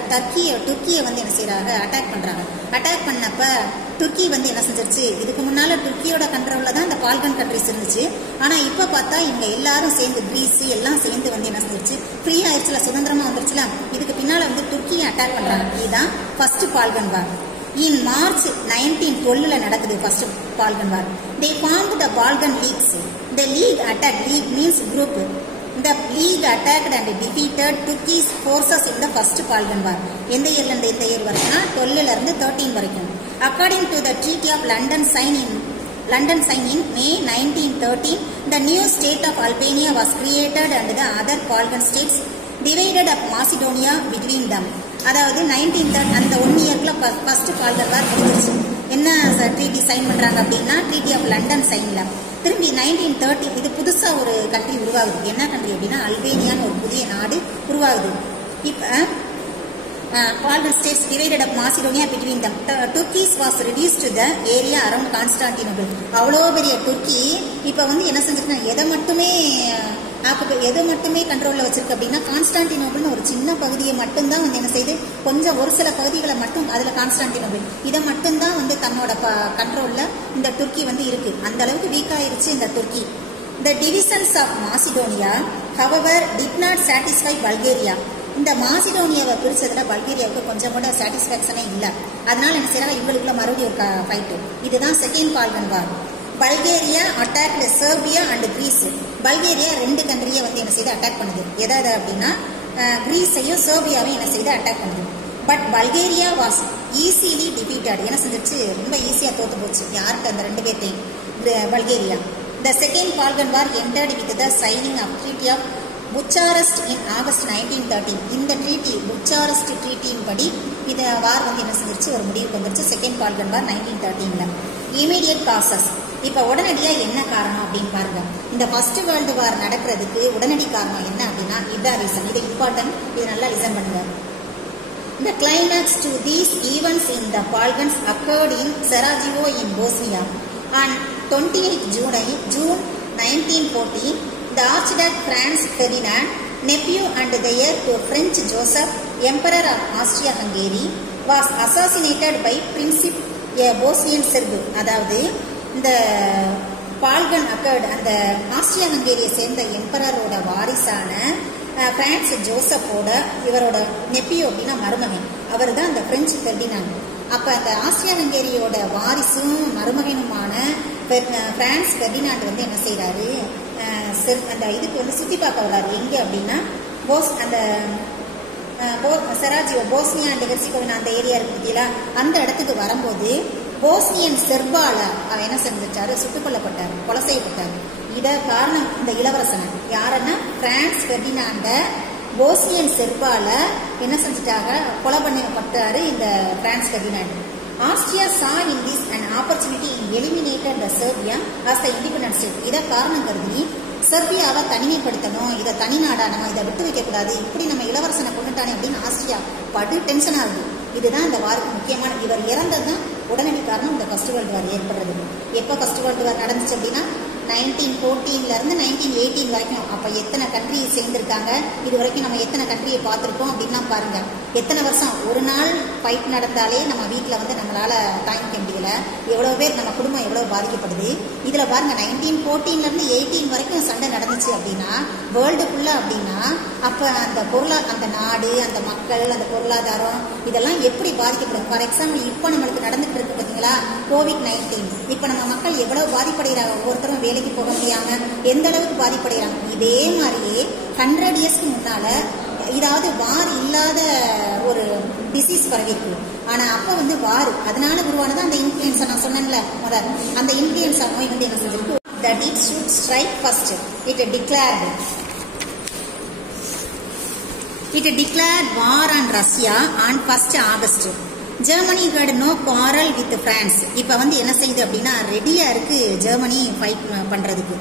துர்க்கியை என்ன செய்யறாங்க, அட்டாக் பண்றாங்க. அட்டாக் பண்ணப்ப துர்க்கி என்ன செஞ்சிருச்சு, இதுக்கு முன்னால துர்க்கியோட கண்ட்ரோல்ல தான் இந்த பால்கன் கண்ட்ரிஸ் இருந்துச்சு. ஆனா இப்ப பார்த்தா இவங்க எல்லாரும் சேர்ந்து கிரீஸ் எல்லாம் சேர்ந்து என்ன செஞ்சிருச்சு, ஃப்ரீ ஆயிடுச்சுல, சுதந்திரமா வந்துருச்சுல. இதுக்கு பின்னால துர்க்கியை அட்டாக் பண்றாங்க. இதுதான் first Balkan war. In March 1912 நடக்குது first Balkan war. They formed the Balkan Leagues. The league attacked, league means group. The league attacked and defeated Turkish forces in the first Balkan War. எந்த இயர்ல இருந்து எந்த year வரைக்கும், 12ல இருந்து 13 வரைக்கும். According to the Treaty of London signed in May 1913, the new state of Albania was created and the other Balkan states divided up Macedonia between them. அதாவது 1913 அந்த 1 இயர்ல ஃபர்ஸ்ட் பால்கன் வார் முடிஞ்சிருச்சு. என்ன ட்ரீட்டி சைன் பண்றாங்க அப்படின்னா ட்ரீட்டி ஆஃப் லண்டன் சைன்ல. திரும்பி 1930 இது புதுசா ஒரு கண்ட்ரி உருவாகுது. என்ன கண்ட்ரி அப்படின்னா அல்பேனியான்னு ஒரு புதிய நாடு உருவாகுது. இப்ப Balkan states divided up Macedonia between them. Turkey was reduced to the area around Constantinople. அவ்வளோ பெரிய துருக்கி இப்போ வந்து என்ன செஞ்சிருக்காங்க, எதை மட்டுமே கண்ட்ரோலில் வச்சிருக்கு அப்படின்னா கான்ஸ்டான்டினோபிள்னு ஒரு சின்ன பகுதியை மட்டும்தான் வந்து என்ன செய்யுது, கொஞ்சம் ஒரு சில பகுதிகளை மட்டும் அதில் கான்ஸ்டான்டினோபிள் இதை மட்டும்தான் வந்து தன்னோட கண்ட்ரோலில் இந்த துருக்கி வந்து இருக்கு. அந்த அளவுக்கு வீக் ஆயிருச்சு இந்த துருக்கி. The divisions of Macedonia, however, did not satisfy Bulgaria. இந்த மாசிடோனியாவை பிரிச்சதுல பல்கேரியாவுக்கு கொஞ்சம் கூட சாட்டிஸ்பாக்சனே இல்லை. அதனால என்ன செய்யறாங்க, இவங்களுக்குள்ள மறுபடியும் ஒரு ஃபைட்டு. இதுதான் second Balkan war. Bulgaria attack Serbia and Greece. Bulgaria 2 கண்ட்ரியை வந்து என்ன செய்து அட்டாக் பண்ணுது. எதாவது அப்படின்னா கிரீஸையும் செர்பியாவையும் என்ன செய்து அட்டாக் பண்ணுது. But Bulgaria was easily defeated. என்ன செஞ்சிருச்சு, ரொம்ப ஈஸியாக தோத்து போச்சு. யாருக்கு, அந்த 2 பேர்த்தையும், Bulgaria. The second Balkan War ended with the signing of Treaty of Bucharest in August 1913. இந்த ட்ரீட்டி, புச்சாரஸ்ட் ட்ரீட்டின் படி இந்த வார் வந்து என்ன செஞ்சிருச்சு, ஒரு முடிவுக்கு வந்துருச்சு. செகண்ட் பால்கன் வார் 1913ல. Immediate causes. இப்போ உடனடியாக என்ன காரணம் அப்படின்னு பாருங்க. இந்த ஃபர்ஸ்ட் வேர்ல்டு வார் நடக்கிறதுக்கு உடனடி காரணம் என்ன அப்படின்னா இதான் ரீசன். இது இம்பார்ட்டன்ட், இது நல்லா லிசன் பண்ணுங்க. The climax to these events in the Balkans occurred in Sarajevo in Bosnia. On 28 June 1914, the Archduke Franz Ferdinand, nephew and the heir to French Joseph, Emperor of Austria-Hungary, was assassinated by Princip, a Bosnian Serb. அதாவது இந்த Balkan accord, அந்த Austria ஹங்கேரியை சேர்ந்த எம்பரரோட வாரிசான France ஜோசப்போட இவரோட நெப்பியோ அப்படின்னா மருமகன், அவர் தான் அந்த French Ferdinand. அப்போ அந்த ஆஸ்ட்ரியா ஹங்கேரியோட வாரிசும் மருமகனுமான பிரான்ஸ் பெர்டினாண்ட் வந்து என்ன செய்யறாரு, அந்த இதுக்கு வந்து சுத்தி பார்க்க வர்றாரு. எங்க அப்படின்னா செராஜியோ, போஸ்னியா அண்ட் ஹெர்சிகோவினா அந்த ஏரியா இருக்கு பார்த்தீங்களா, அந்த இடத்துக்கு வரும்போது போஸ்னியன் செர்பால அவர் என்ன செஞ்சிட்டாரு, சுட்டுக் கொல்லப்பட்டார், கொலை செய்யப்பட்டார். இத காரணம் இந்த இளவரசன் யாருன்னா பிரான்ஸ் பெர்டினாண்ட போஸ்னியன் செர்பால என்ன செஞ்சிட்டாங்க, கொலை பண்ணப்பட்டாரு இந்த France Ferdinand. Austria saw in this an opportunity in eliminated the Serbia as the independent state. இத காரணம் கருதி செர்பியாவை தனிமைப்படுத்தணும், இதை தனி நாடா நம்ம இதை விட்டு வைக்க கூடாது, இப்படி நம்ம இளவரசனை கொண்டுட்டானே அப்படின்னு ஆஸ்ட்ரியா படு டென்ஷன் ஆகுது. இதுதான் இந்த வாருக்கு முக்கியமான, இவர் இறந்ததுதான் உடனடி காரணம் இந்த ஃபர்ஸ்ட் வேர்ல்டு வார் ஏற்படுறது. எப்போ ஃபர்ஸ்ட் வேர்ல்டு வார் நடந்துச்சு அப்படின்னா 1914 இருந்து 1918 வரைக்கும். அப்போ எத்தனை கண்ட்ரி சேர்ந்திருக்காங்க, இது வரைக்கும் நம்ம எத்தனை கண்ட்ரியை பார்த்துருக்கோம் அப்படின்னா பாருங்க, எத்தனை வருஷம். ஒரு நாள் ஃபைட் நடந்தாலே நம்ம வீட்டில் வந்து நம்மளால தாங்கிக்க முடியல, எவ்வளோ பேர் நம்ம குடும்பம் எவ்வளோ பாதிக்கப்படுது. இதில் பாருங்க 1914 இருந்து 18 வரைக்கும் சண்டை நடந்துச்சு அப்படின்னா வேர்ல்டுக்குள்ள அப்படின்னா அப்போ அந்த நாடு, அந்த மக்கள், அந்த பொருளாதாரம் இதெல்லாம் எப்படி பாதிக்கப்படும். ஃபார் எக்ஸாம்பிள் இப்போ நம்மளுக்கு நடந்துட்டு இருக்கு பார்த்தீங்களா COVID-19. இப்போ நம்ம மக்கள் எவ்வளவு பாதிப்படைகிறாங்க, ஒவ்வொருத்தரும் வேலைக்கு போக முடியாம எந்த அளவுக்கு பாதிப்படைகிறாங்க. இதே மாதிரியே 100 இயர்ஸ்க்கு முன்னால இதாவது வார் இல்லாத ஒரு டிசீஸ் பரவிருக்கு. ஆனா அப்ப வந்து வார், அதனால உருவானது அந்த இன்ஃபுளுன்சா நான் சொன்னேன்ல முதல், அந்த இன்ஃபுளுன்சா நோய் வந்து என்ன செஞ்சிருக்கு, that it should strike first. It declared war on Russia on 1st August. Germany had no quarrel with France. இப்போ வந்து என்ன செய்யுது அப்படின்னா ரெடியா இருக்கு ஜெர்மனி ஃபைட் பண்றதுக்கு.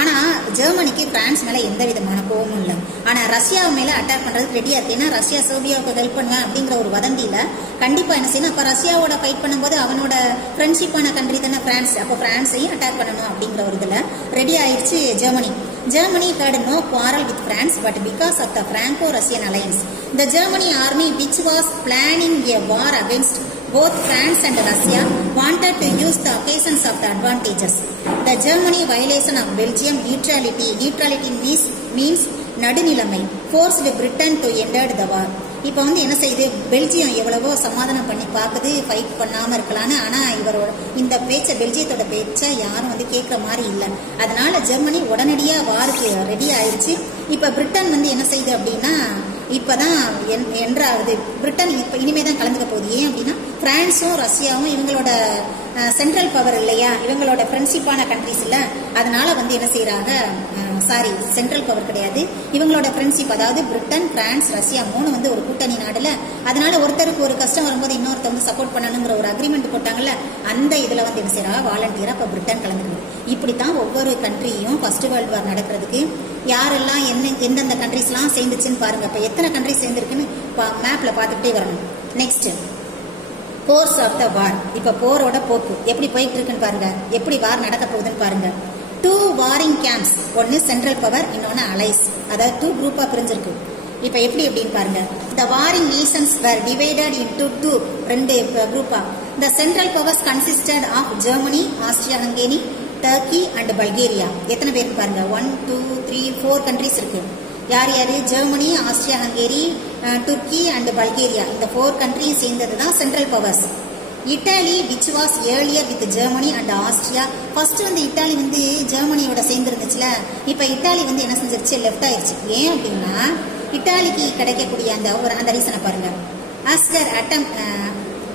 ஆனா ஜெர்மனிக்கு பிரான்ஸ் மேல எந்த விதமான கோபமும் இல்லை. ஆனா ரஷ்யா மேல அட்டாக் பண்றதுக்கு ரெடியா இருக்கு. ஏன்னா ரஷ்யா சோபியாவுக்கு ஹெல்ப் பண்ணுவேன் அப்படிங்கிற ஒரு வதந்தியில கண்டிப்பா என்ன செய்யணும், அப்ப ரஷ்யாவோட ஃபைட் பண்ணும்போது அவனோட ஃப்ரெண்ட்ஷிப்பான கண்ட்ரி தானே பிரான்ஸ், அப்போ பிரான்ஸையும் அட்டாக் பண்ணணும் அப்படிங்கிற ஒரு இதுல ரெடி ஆயிடுச்சு Germany. Germany had no quarrel with France, but because of the Franco-Russian alliance, the German army, which was planning a war against both France and Russia, wanted to use the occasions of the advantages. The Germany violation of Belgium neutrality means நடுநிலைமை, forced Britain to end the war. இப்போ வந்து என்ன செய்யுது, Belgium எவ்வளவோ சமாதானம் பண்ணி பார்க்குது, fight பண்ணாமல் இருக்கலான்னு. ஆனால் இவரோட இந்த பேச்சை, பெல்ஜியத்தோட பேச்சை யாரும் வந்து கேட்குற மாதிரி இல்லை. அதனால ஜெர்மனி உடனடியாக வாருக்கு ரெடி ஆயிடுச்சு. இப்போ பிரிட்டன் வந்து என்ன செய்யுது அப்படின்னா இப்போதான் என்றாகுது. பிரிட்டன் இப்போ இனிமே தான் கலந்துக்க போகுது. ஏன் அப்படின்னா பிரான்ஸும் ரஷ்யாவும் இவங்களோட சென்ட்ரல் பவர் இல்லையா, இவங்களோட ஃப்ரெண்ட்ஷிப்பான கண்ட்ரிஸ் இல்லை. அதனால வந்து என்ன செய்யறாங்க, சாரி சென்ட்ரல் பவர் கிடையாது, இவங்களோட ஃப்ரெண்ட்ஷிப். அதாவது பிரிட்டன், பிரான்ஸ், ரஷ்யா 3 வந்து ஒரு கூட்டணி நாடுல. அதனால ஒருத்தருக்கு ஒரு கஷ்டம் வரும்போது இன்னொருத்தர் வந்து சப்போர்ட் பண்ணணுங்கிற ஒரு அக்ரிமெண்ட் போட்டாங்கல்ல, அந்த இதுல வந்து என்ன செய்யறா வாலண்டியரா இப்ப பிரிட்டன் கலந்துக்கணும். இப்படித்தான் ஒவ்வொரு கண்ட்ரியும் ஃபர்ஸ்ட் வேர்ல்டு வார் நடக்கிறதுக்கு யாரெல்லாம் எந்தெந்த கண்ட்ரிஸ்லாம் சேர்ந்துச்சுன்னு பாருங்க. இப்ப எத்தனை கண்ட்ரி சேர்ந்துருக்குன்னு மேப்ல பார்த்துக்கிட்டே வரணும். நெக்ஸ்ட் கோர்ஸ் ஆஃப் த வார். இப்ப போரோட போக்கு எப்படி போயிட்டு இருக்குன்னு பாருங்க, எப்படி வார் நடக்க போகுதுன்னு பாருங்க. 2 வாரிங் கேம்ப்ஸ், ஒன்னு சென்ட்ரல் பவர், இன்னொன்னு அலைஸ். அதாவது 2 குரூப்பா பிரிஞ்சிருக்கு. இப்ப எப்படி அப்படின்னு பாருங்க. The warring nations were divided into 2 குரூப்பா. The central powers consisted of Germany, Austria-Hungary, Turkey and Bulgaria. எத்தனை பேருக்கு பாருங்க, 1 2 3 4 கண்ட்ரிஸ் இருக்கு. யார் யாரு? Germany, Austria Hungary, Turkey and Bulgaria. இந்த 4 கண்ட்ரியும் சேர்ந்தது தான் central powers. Italy which was earlier with Germany and Austria. First வந்து இட்டாலி வந்து ஜெர்மனியோட சேர்ந்து இருந்துச்சுல, இப்ப இட்டாலி வந்து என்ன செஞ்சிருச்சு, லெஃப்ட் ஆயிருச்சு. ஏன் அப்படின்னா இட்டாலிக்கு கிடைக்கக்கூடிய அந்த ரீசனை பாருங்க. as their attempt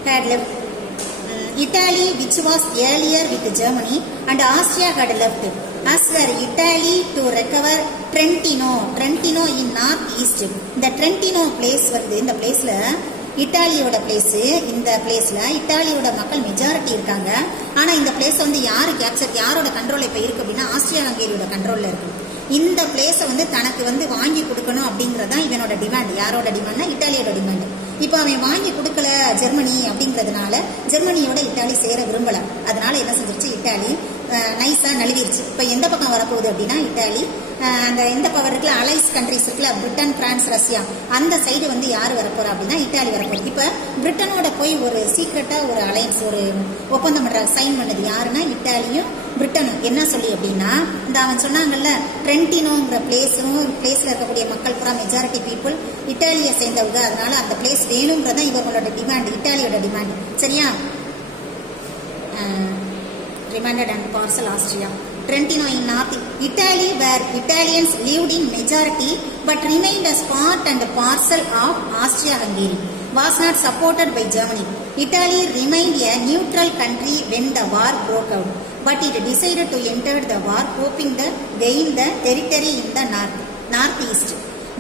had left Italy which was earlier with Germany and Austria had left. As were Italy to recover Trentino in northeast. இந்த Trentino place வந்து இந்த பிளேஸ்ல இட்டாலியோட பிளேஸ். இந்த பிளேஸ்ல இட்டாலியோட மக்கள் மெஜாரிட்டி இருக்காங்க. ஆனா இந்த பிளேஸ் வந்து யாரோட கண்ட்ரோல் இப்ப இருக்கு அப்படின்னா ஆஸ்திரியா ஹங்கேரியோட கண்ட்ரோல்ல இருக்கு. இந்த பிளேஸை வந்து தனக்கு வந்து வாங்கி கொடுக்கணும் அப்படிங்கறதான் இவனோட டிமாண்ட். யாரோட டிமாண்ட்னா இட்டாலியோட டிமாண்ட். இப்ப அவன் வாங்கி கொடுக்கல ஜெர்மனி அப்படிங்கறதுனால ஜெர்மனியோட இட்டாலி சேர விரும்பல. அதனால என்ன செஞ்சிருச்சு, இட்டாலி நைஸா நழுவிருச்சு. இப்ப எந்த பக்கம் வரப்போகுது அப்படின்னா இட்டாலி அந்த எந்த பவர் இருக்குல்ல, அலைஸ் கண்ட்ரிஸ் இருக்குல்ல, பிரிட்டன், பிரான்ஸ், ரஷ்யா, அந்த சைடு வந்து யாரு வரப்போறா அப்படின்னா இட்டாலி வரப்போகுது. இப்ப பிரிட்டனோட போய் ஒரு சீக்கிரட்டா ஒரு அலையன்ஸ் ஒரு ஒப்பந்தம் பண்றாங்க, சைன் பண்ணது யாருன்னா இட்டாலியும் பிரிட்டனும். என்ன சொல்லி அப்படின்னா இந்த அவன் சொன்னாங்கல்ல ட்ரென்டினோங்கிற பிளேஸ்ல இருக்கக்கூடிய மக்கள் பூரா மெஜாரிட்டி பீப்புள் இட்டாலியை சேர்ந்தவங்க. அதனால அந்த பிளேஸ் வேணுங்கிறதா இவங்களோட டிமாண்ட், இட்டாலியோட டிமாண்ட். சரியா? remanded and parcel Austria. Trentino in north Italy where Italians lived in majority but remained as part and parcel of Austria-Hungary was not supported by Germany. Italy remained a neutral country when the war broke out, but it decided to enter the war hoping to gain the territory in the northeast.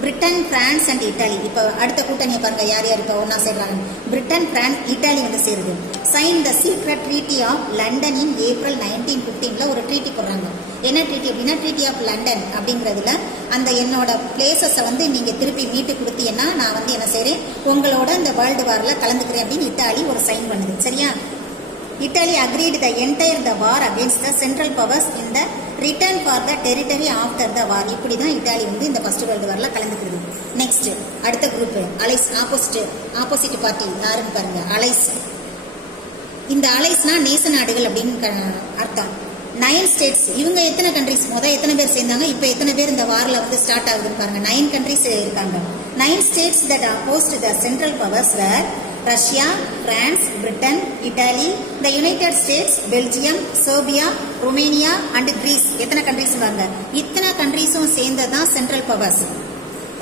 Britain, France and Italy. இப்ப அடுத்த கூட்டணியை பாருங்க, யார் யார் இப்ப ஒன்னா சேர்றாங்க. Britain, France, Italy வந்து சேருது. Sign the secret treaty of London in April 1915 ஒரு ட்ரீட்டி போடுறாங்க. என்ன ட்ரீட்டி அப்படின்னா ட்ரீட்டி ஆஃப் லண்டன் அப்படிங்கறதுல அந்த என்னோட பிளேசஸை வந்து நீங்க திருப்பி மீட்டு கொடுத்தீங்கன்னா நான் வந்து என்ன செய்றேன், உங்களோட இந்த வேர்ல்டு வார்ல கலந்துக்கிறேன் அப்படின்னு இட்டாலி ஒரு சைன் பண்ணுது. சரியா? Italy agreed the entire the war against the central powers in the return for the territory after the war. இப்படிதான் இட்டாலி வந்து இந்த ஃபர்ஸ்ட் வேர்ல்டு வார்ல கலந்துக்கிறது. நெக்ஸ்ட் அடுத்த குரூப் அலைஸ். ஆப்போசிட் பார்ட்டி யாருன்னு பாருங்க, அலைஸ். இந்த அலைஸ்னா நேச நாடுகள் அப்படின்னு அர்த்தம். 9 ஸ்டேட்ஸ். இவங்க எத்தனை கண்ட்ரிஸ், எத்தனை பேர் சேர்ந்தாங்க, இப்ப எத்தனை பேர் இந்த வார்ல வந்து ஸ்டார்ட் ஆகுதுன்னு பாருங்க. 9 கண்ட்ரிஸ் இருக்காங்க. 9 states that opposed the central powers were Russia, France, Britain, Italy, the United States, Belgium, Serbia, Romania and Greece. எத்தனை கண்ட்ரிஸ் பாருங்க. இத்தனை கண்ட்ரிஸும் சேர்ந்ததான் central powers.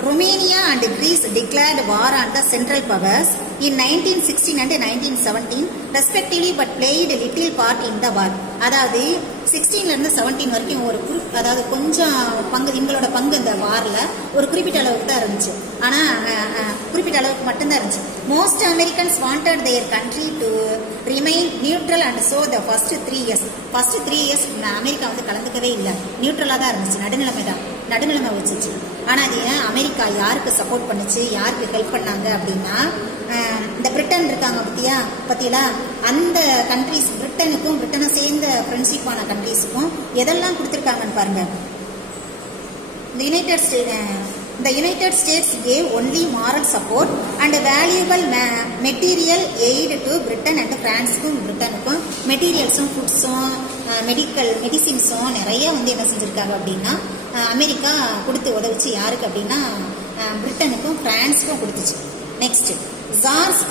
Romania and Greece declared war on the central powers in 1916 and 1917 respectively but played little part in the war. அதாவது 16ல இருந்து 17 வரைக்கும் ஒரு அதாவது கொஞ்சம் பங்கு, எங்களோட பங்கு இந்த வார்ல ஒரு குறிப்பிட்ட அளவுக்கு தான் இருந்துச்சு. ஆனா குறிப்பிட்ட அளவுக்கு மட்டும்தான் இருந்துச்சு. Most Americans wanted their country to remain neutral and so the first 3 years America வந்து கலந்துக்கவே இல்லை, நியூட்ரலா தான் இருந்துச்சு, நடுநிலைமை வச்சுச்சு. ஆனா அது அமெரிக்கா யாருக்கு சப்போர்ட் பண்ணுச்சு, யாருக்கு ஹெல்ப் பண்ணாங்க அப்படின்னா இந்த பிரிட்டன் இருக்காங்க பத்தியா, அந்த கண்ட்ரிஸ் பிரிட்டனுக்கும் பிரிட்டனை சேர்ந்த ஃப்ரெண்ட்ஷிப்பான கண்ட்ரிஸுக்கும் எதெல்லாம் கொடுத்திருக்காங்கன்னு பாருங்க. The United States gave only moral support and valuable material aid to Britain and பிரான்ஸுக்கும் பிரிட்டனுக்கும் மெட்டீரியல்ஸும் ஃபுட்ஸும் மெடிசின்ஸும் நிறைய வந்து என்ன செஞ்சிருக்காங்க அப்படின்னா அமெரிக்கா கொடுத்து உதவிச்சு. யாருக்கு அப்படின்னா பிரிட்டனுக்கும் பிரான்ஸுக்கும் கொடுத்துச்சு. Next tsar's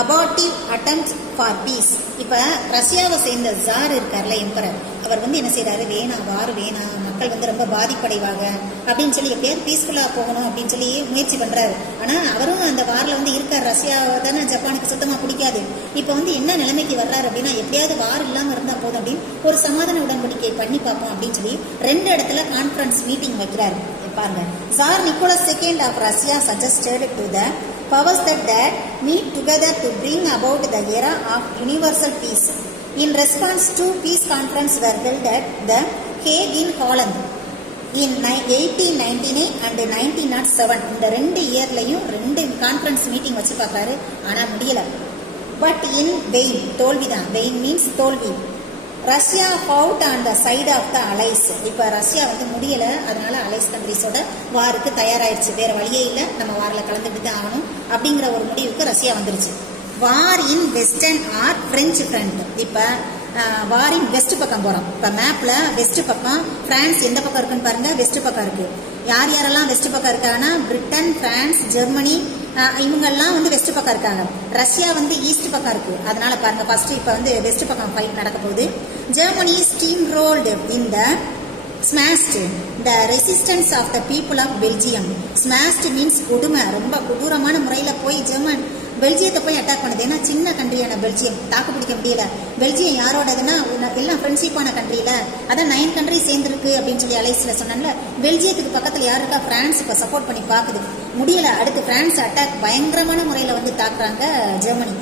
abortive attempts for peace. இப்ப ரஷ்யாவை சேர்ந்த ஜார் இருக்கார்ல, எம்பரர், அவர் வந்து என்ன செய்யறாரு, வார் வேணாம், மக்கள் வந்து ரொம்ப பாதிப்படைவாங்க அப்படின்னு சொல்லி எப்படியாவது பீஸ்ஃபுல்லா போகணும் அப்படின்னு சொல்லி முயற்சி பண்றாரு. ஆனா அவரும் அந்த வார்ல வந்து இருக்கார். ரஷ்யாவை தானே ஜப்பானுக்கு சுத்தமா பிடிக்காது. இப்ப வந்து என்ன நிலைமைக்கு வர்றாரு அப்படின்னா எப்படியாவது வார் இல்லாம இருந்தா போதும் அப்படின்னு ஒரு சமாதான உடன்படிக்கை பண்ணி பார்ப்போம் அப்படின்னு சொல்லி 2 இடத்துல கான்ஃபரன்ஸ் மீட்டிங் வைக்கிறாரு. பாருங்க, Tsar Nicholas II of Russia suggested to the powers that meet together to bring about the era of universal peace. In response, 2 peace conferences were held at The Hague in Holland in 1899 and 1907. இந்த 2 இயர்லயும் 2 conference meeting வச்சு பார்த்தாரு. ஆனா முடியல. But in vain, தோல்விதான். Vain means தோல்வி. Russia fought on the side of the allies. இப்ப Russia வந்து முடியல, அதனால அலைஸ் கண்ட்ரிஸோட வாருக்கு தயாராயிடுச்சு. வேற வழியே இல்லை, நம்ம வாரில் கலந்துக்கிட்டு தான் ஆகணும் அப்படிங்கிற ஒரு முடிவுக்கு ரஷ்யா வந்துருச்சு. War in western or French front. இப்ப வாரின் வெஸ்ட் பக்கம் போறோம். இப்ப மேப்ல வெஸ்ட் பக்கம் பிரான்ஸ் எந்த பக்கம் இருக்குன்னு பாருங்க. வெஸ்ட் பக்கம் இருக்கு. யார் யாரெல்லாம் வெஸ்ட் பக்கம் இருக்காங்கன்னா பிரிட்டன், பிரான்ஸ், ஜெர்மனி, இவங்கெல்லாம் வந்து வெஸ்ட் பக்கம் இருக்காங்க. ரஷ்யா வந்து ஈஸ்ட் பக்கம் இருக்கு. அதனால பாருங்க, ஃபர்ஸ்ட் இப்ப வந்து வெஸ்ட் பக்கம் ஃபைட் நடக்க போகுது. Germany steam rolled in the smashed the resistance of the people of Belgium. Smashed means கொடுமை, ரொம்ப கொடூரமான முறையில போய் ஜெர்மன் பெல்ஜியத்தை போய் அட்டாக் பண்ணுது. ஏன்னா சின்ன கண்ட்ரியான பெல்ஜியம் தாக்கு பிடிக்க முடியல. பெல்ஜியம் யாரோடதுன்னா எல்லாம் ஃப்ரெண்ட்ஷிப்பான கண்ட்ரியில, அதான் 9 கண்ட்ரி சேர்ந்துருக்கு அப்படின்னு சொல்லி அலைஸ்ல சொன்னால. பெல்ஜியத்துக்கு பக்கத்துல யாரு இருக்கா? பிரான்ஸ் இப்ப சப்போர்ட் பண்ணி பாக்குது. முடியல. அடுத்து பிரான்ஸ் அட்டாக் பயங்கரமான முறையில வந்து தாக்குறாங்க ஜெர்மனி.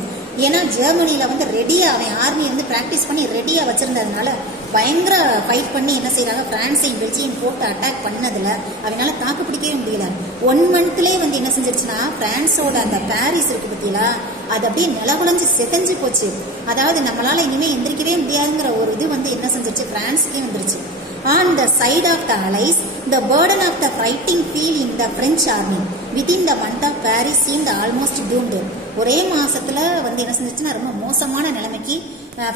ஏன்னா ஜெர்மனியில வந்து ரெடியா அவன் ஆர்மி வந்து பிராக்டிஸ் பண்ணி ரெடியா வச்சிருந்ததுனால பயங்கர ஃபைட் பண்ணி என்ன செய்யறாங்க, பிரான்ஸையும் பெல்ஜியம் போட்டு அட்டாக் பண்ணதுல அவனால தாக்கு பிடிக்கவே முடியல. 1 மந்த்லயே வந்து என்ன செஞ்சிருச்சுன்னா பிரான்ஸோட அந்த பாரிஸ் இருக்கு பத்தியா, அது அப்படியே நிலகுலைஞ்சு செதஞ்சு போச்சு. அதாவது நம்மளால இனிமே எந்திரிக்கவே முடியாதுங்கிற ஒரு இது வந்து என்ன செஞ்சிருச்சு, பிரான்ஸுக்கே வந்துருச்சு. On the side of the allies, the burden of the fighting field in the French army within the month of Paris seemed almost doomed. ஒரே மாசத்துல வந்து என்ன செஞ்சிருச்சுன்னா ரொம்ப மோசமான நிலைமைக்கு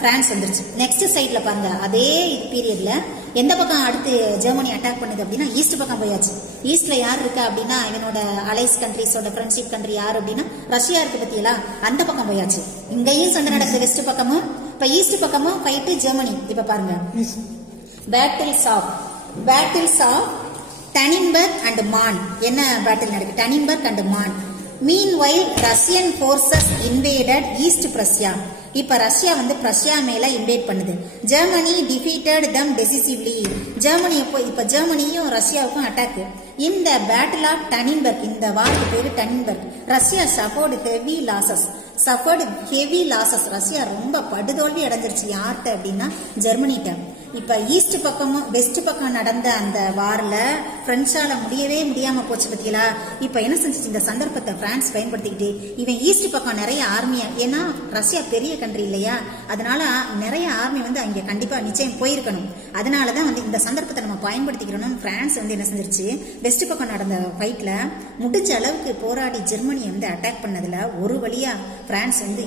பிரான்ஸ் வந்துருச்சு. நெக்ஸ்ட் சைட்ல பாருங்க, அதே பீரியட்ல எந்த பக்கம் அடுத்து ஜெர்மனி அட்டாக் பண்ணுது அப்படின்னா ஈஸ்ட் பக்கம் போயாச்சு. ஈஸ்ட்ல யார் இருக்கா அப்படின்னா இவனோட அலைஸ் கண்ட்ரிஸோட ஃப்ரெண்ட்ஷிப் கண்ட்ரி யார் அப்படின்னா ரஷ்யா இருக்கு பத்தியெல்லாம், அந்த பக்கம் போயாச்சு. இங்கேயும் சண்டை நடக்குது வெஸ்ட் பக்கமும். இப்ப ஈஸ்ட் பக்கமும் ஃபைட்டு ஜெர்மனி. இப்ப பாருங்க, பேட்டில்ஸ் ஆஃப் டனின்பர்க் அண்ட் மான். என்ன பேட்டில் நடக்குது? டனின்பர்க் அண்ட் மான். Meanwhile, Russian forces invaded East Prussia. இப்ப ரஷ்யா வந்து பிரஷ்யா மேல இன்வேட் பண்ணுது. Germany defeated them decisively. Germany இப்ப ஜெர்மனியும் ரஷ்யாவுக்கும் அட்டாக். இந்த பேட்டில் ஆஃப் டனின்பர்க், இந்த வாருக்கு பேரு Tannenberg, Russia suffered heavy losses. Russia ரொம்ப படுதோல்வி அடைஞ்சிருச்சு. யார்கிட்ட அப்படின்னா ஜெர்மனிட்ட. இப்ப ஈஸ்ட் பக்கமும் வெஸ்ட் பக்கம் நடந்த அந்த வார்ல பிரெஞ்சால முடியவே முடியாம போச்சு பத்தியா. இப்ப என்ன செஞ்சிச்சு, இந்த சந்தர்ப்பத்தை பிரான்ஸ் பயன்படுத்திக்கிட்டு இவன் ஈஸ்ட் பக்கம் நிறைய ஆர்மியா, ஏன்னா ரஷ்யா பெரிய கண்ட்ரி இல்லையா, அதனால நிறைய ஆர்மி வந்து அங்க கண்டிப்பா நிச்சயம் போயிருக்கணும். அதனாலதான் வந்து இந்த சந்தர்ப்பத்தை நம்ம பயன்படுத்திக்கிறோம். பிரான்ஸ் வந்து என்ன செஞ்சிருச்சு, வெஸ்ட் பக்கம் நடந்த ஃபைட்ல முடிஞ்ச அளவுக்கு போராடி ஜெர்மனியை வந்து அட்டாக் பண்ணதுல ஒரு வழியா பிரான்ஸ் வந்து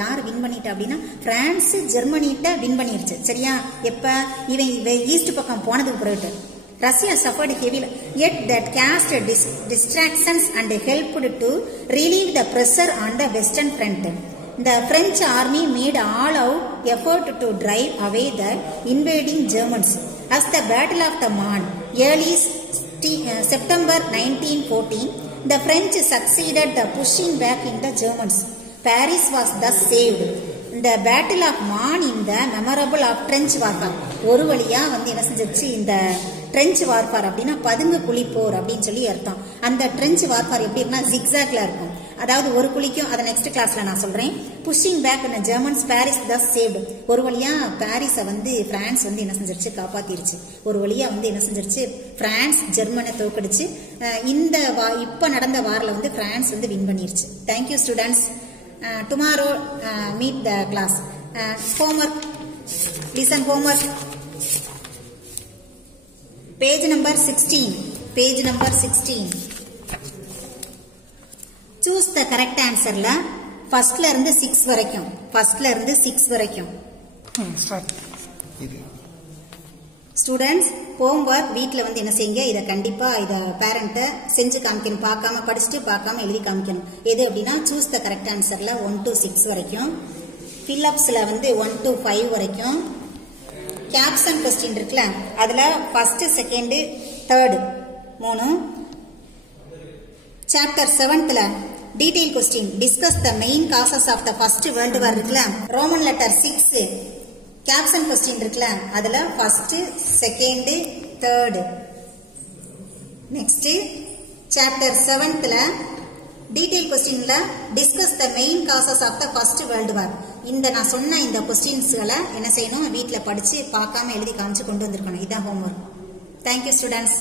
யார் வின் பண்ணிட்டா அப்படின்னா பிரான்ஸ் ஜெர்மனிட்ட வின் பண்ணிருச்சு. சரியா? எப்ப இவன் ஈஸ்ட் பக்கம் போனதுக்கு பிறகு Russia suffered heavily, yet that cast distractions and helped to relieve the pressure on the western front. The French army made all-out effort to drive away the invading Germans. As the Battle of the Marne, early September 1914, the French succeeded the pushing back in the Germans. Paris was thus saved. இந்த battle of மான் இந்த memorable of trench வார்ஃபார். ஒரு வழியா வந்து என்ன செஞ்சிருச்சு, இந்த trench வார்ஃபார் அப்படின்னா பதுங்கு குழி போர் அப்படின்னு சொல்லி அர்த்தம். அந்த ட்ரெஞ்ச் வார்ஃபார் எப்படி இருக்குன்னா ஜிக்ஸாக்ல இருக்கும். அதாவது ஒரு குழிக்கும், அதை நெக்ஸ்ட் கிளாஸ்ல நான் சொல்றேன். புஷிங் பேக் இந்த ஜெர்மன்ஸ் பாரிஸ் தஸ் சேவ்டு. ஒரு வழியா பாரிஸை வந்து பிரான்ஸ் வந்து என்ன செஞ்சிருச்சு, காப்பாத்திருச்சு. ஒரு வழியா வந்து என்ன செஞ்சிருச்சு, பிரான்ஸ் ஜெர்மனை தோக்கடிச்சு இந்த இப்ப நடந்த வாரில் வந்து பிரான்ஸ் வந்து வின் பண்ணிருச்சு. Thank you students. Tomorrow meet the class. Homework. Listen homework. Page number 16. Page number 16. Choose the correct answer la first la irundhu 6 varaikkum. First la irundhu 6 varaikkum. Students homework வீட்டில் வந்து என்ன செய்யுங்க, இதை கண்டிப்பா இதை பேரண்ட்டை செஞ்சு காமிக்கணும். பார்க்காம படிச்சுட்டு பார்க்காம எழுதி காமிக்கணும். எது அப்படின்னா சூஸ் த கரெக்ட் ஆன்சர்ல 1 to 6 வரைக்கும், ஃபில்லப்ஸ்ல வந்து 1 to 5 வரைக்கும், கேப்ஷன் கொஸ்டின் இருக்குல்ல அதுல first second third 3 chapter 7th detail question discuss the main causes of the first world war இருக்குல்ல ரோமன் லெட்டர் 6 கேப்ஷன் கொஸ்டின் இருக்குல்ல அதுல first second third next chapter 7th detail கொஸ்டின்ல discuss the main causes of the first world war இந்த நான் சொன்ன இந்த கொஸ்டின்ஸ்களை என்ன செய்யணும் வீட்டில் படிச்சு பார்க்காம எழுதி காமிச்சு கொண்டு வந்திருக்கணும் இதான் ஹோம்ஒர்க். Thank you students.